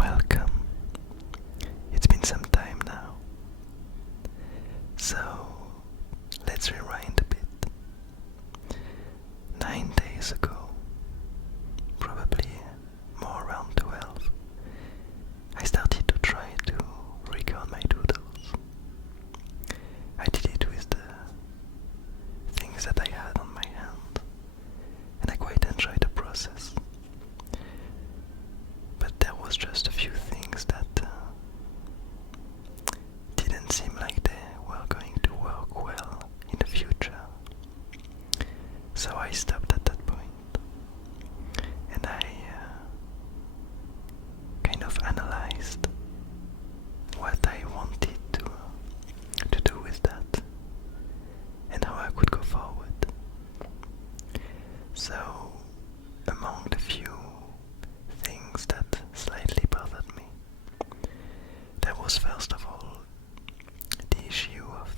welcome. It's been some time now. So, let's rewind a bit. 9 days ago, probably more around 12, I started to try to record my doodles. I did it with the things that I had on my hand, and I quite enjoyed the process. But there was just a few things that didn't seem like they were going to work well in the future. So I stopped at that point, and I kind of analyzed what I wanted to do with that and how I could go forward. So among the few things that slightly bothered me, there was first of all the issue of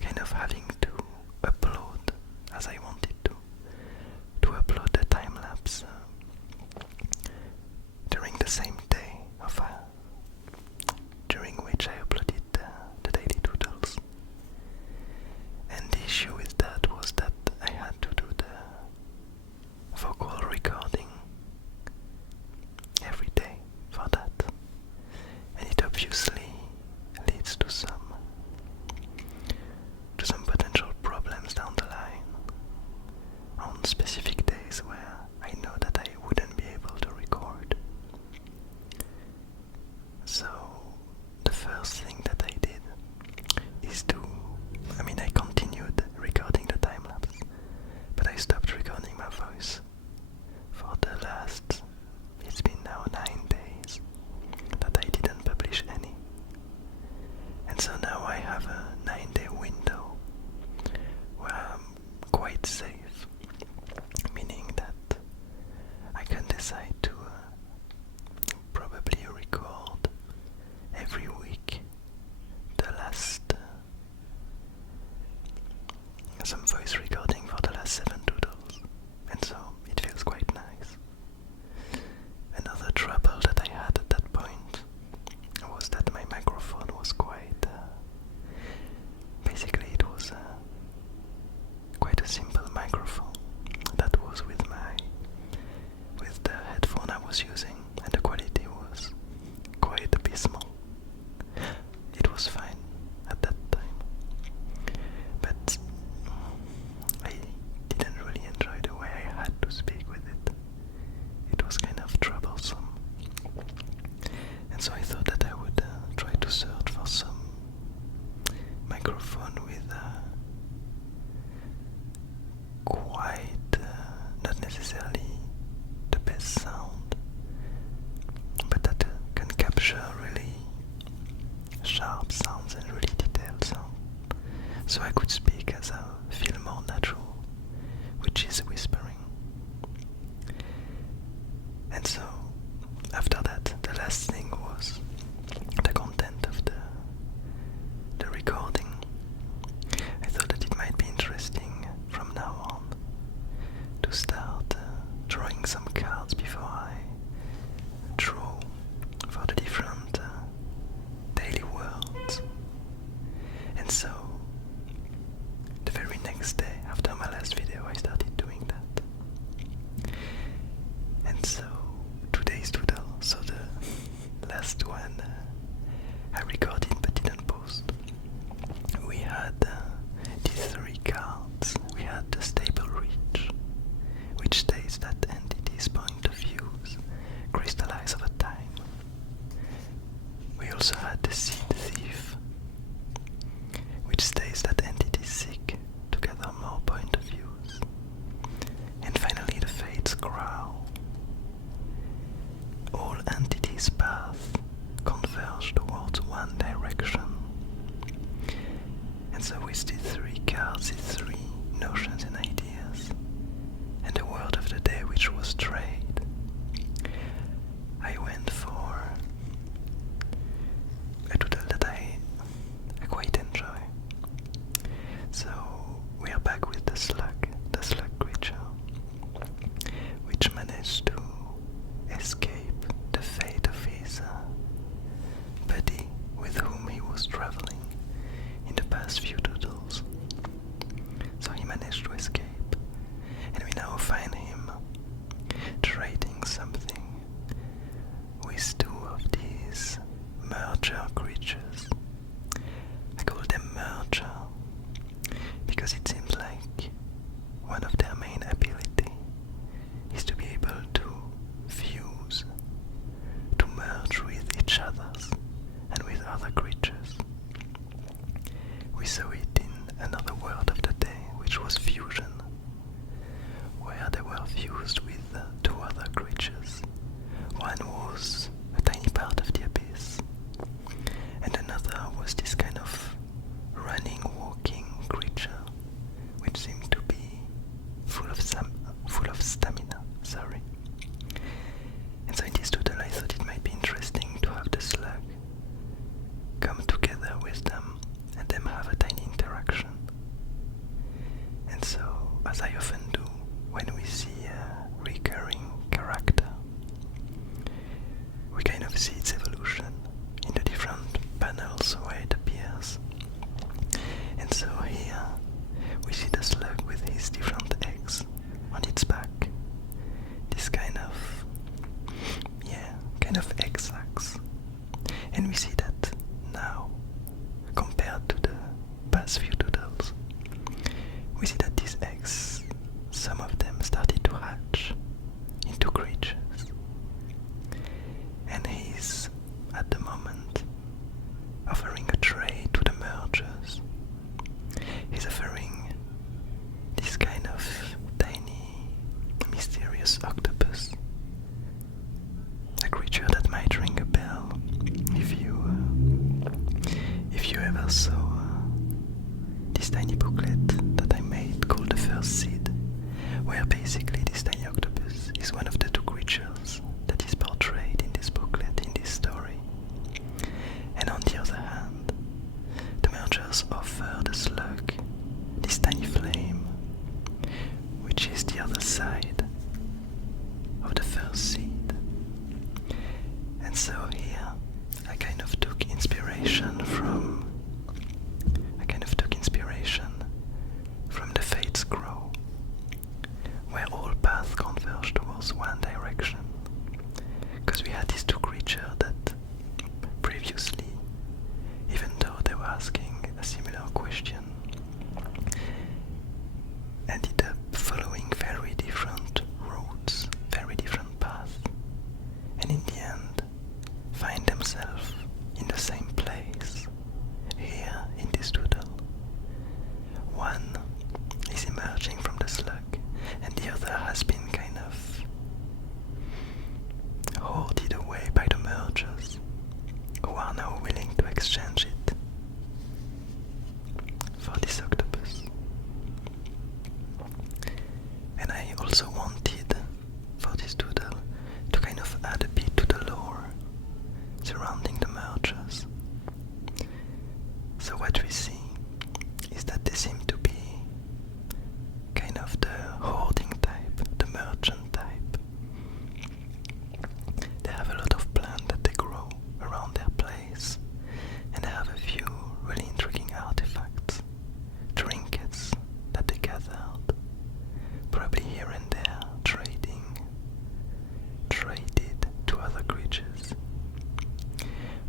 kind of having to upload, as I wanted to upload the time-lapse during the same day during which I uploaded the daily doodles. And the issue with that was that I had to do the vocal recording every day for that, and it obviously leads to some potential problems down the line on specific days where I know that I wouldn't be able to record. So the first thing that I did is I continued recording the time-lapse, but I stopped recording my voice for the last, it's been now 9 days that I didn't publish any. And so now I have a 9-day window where I'm quite safe, meaning that I can decide to probably record every week the last some voice recording for the last 7 doodles, and so it feels quite nice. Another trouble that I had at that point was that my microphone was quite basically it was quite a simple microphone that was with the headphone I was using, and the quality was quite abysmal. It was fine at that time, but I didn't really enjoy the way I had to speak with it. It was kind of troublesome, and so I thought that I would try to search for some microphone with quite not necessarily the best sound, but that can capture really sharp sounds and really detailed sounds, so I could speak as I feel more natural, which is whispering. And so after that, the last thing was the content of the recording. I thought that it might be interesting from now on to start drawing some cards before I draw for the different daily words. And so the very next day after my last video I started doing that. And so today's doodle, so the last one I recorded but didn't post, we had these 3 cards. We had the stable reach, which states that entities' point of views crystallize over time. We also had the seed thief, which states that entities seek to gather more point of views. And finally the fate's growl. All entities' paths converge towards one direction. And so with these 3 cards, these 3 notions and ideas, and the word of the day, which was trade, I went for a doodle that I quite enjoy. So we are back with the slug creature, which managed to escape the fate kind of exacts. And we see that now, compared to the past few doodles, we see that these eggs, some of them started to hatch into creatures. And he's, at the moment, offering a tray to the mergers. He's offering this kind of tiny, mysterious octopus. A creature that might ring a bell if you ever saw this tiny booklet that I made called The First Seed, where basically this tiny octopus is one of the two creatures that is portrayed in this booklet, in this story. And on the other hand, the mergers offer the slug this tiny flame, which is the other side of the first seed. And so here I kind of took inspiration from the Fates Grow, where all paths converge towards one direction. Because we had these two creatures that previously, even though they were asking a similar question, ended up following very different routes, very different paths, and in the end find themselves in the same place, here in this doodle. One is emerging from the slug, and the other has been kind of hoarded away by the mergers, who are now willing to exchange it for this octopus. And I also wanted, for this doodle, to kind of add a bit to the lore surrounding the mergers. So what we see is that they seem to be kind of the hoarding type, the merchant type. They have a lot of plants that they grow around their place, and they have a few really intriguing artifacts, trinkets that they gathered, probably here and there traded to other creatures.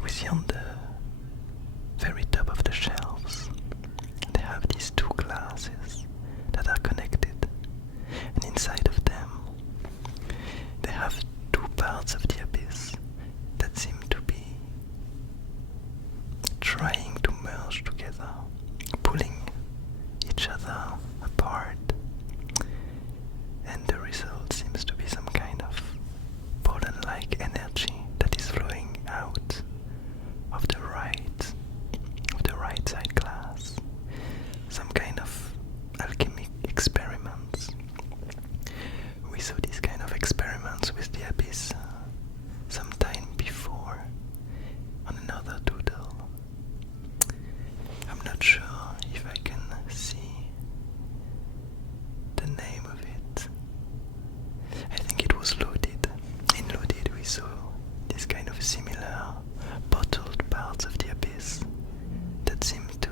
We see on the very top of the shelves they have these two glasses that are connected, and inside of them they have two parts of the abyss that seem to be trying to merge together, pulling each other apart, and the result seems to be some kind of pollen-like energy that is flowing out of the right side glass, some kind of alchemic experiments. We saw these kind of experiments with the abyss some time before on another doodle. I'm not sure if I can see the name of it. I think it was Loaded. In Loaded we saw this kind of similar bottled parts of the abyss that seem to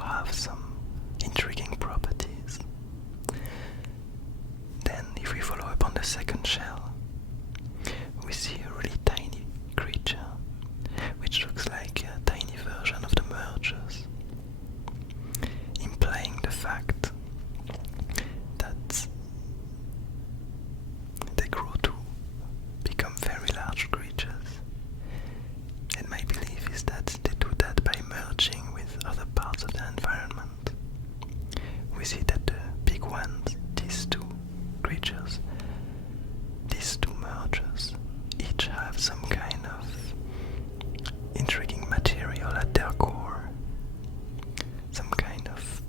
have some intriguing properties. Then if we follow up on the second shell, we see a really tiny creature which looks like a tiny version of the mergers, implying the fact that they grow to become very large creatures. And my belief is that they do that by merging with other parts of the environment. We see that the big ones, these two creatures, these two mergers, each have some kind of intriguing material at their core, some kind of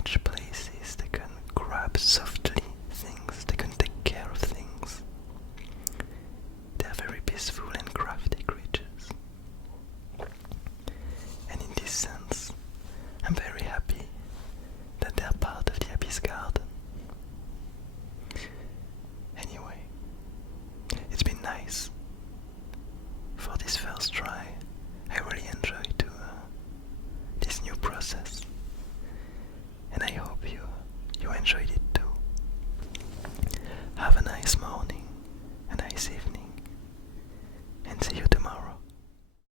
stage play.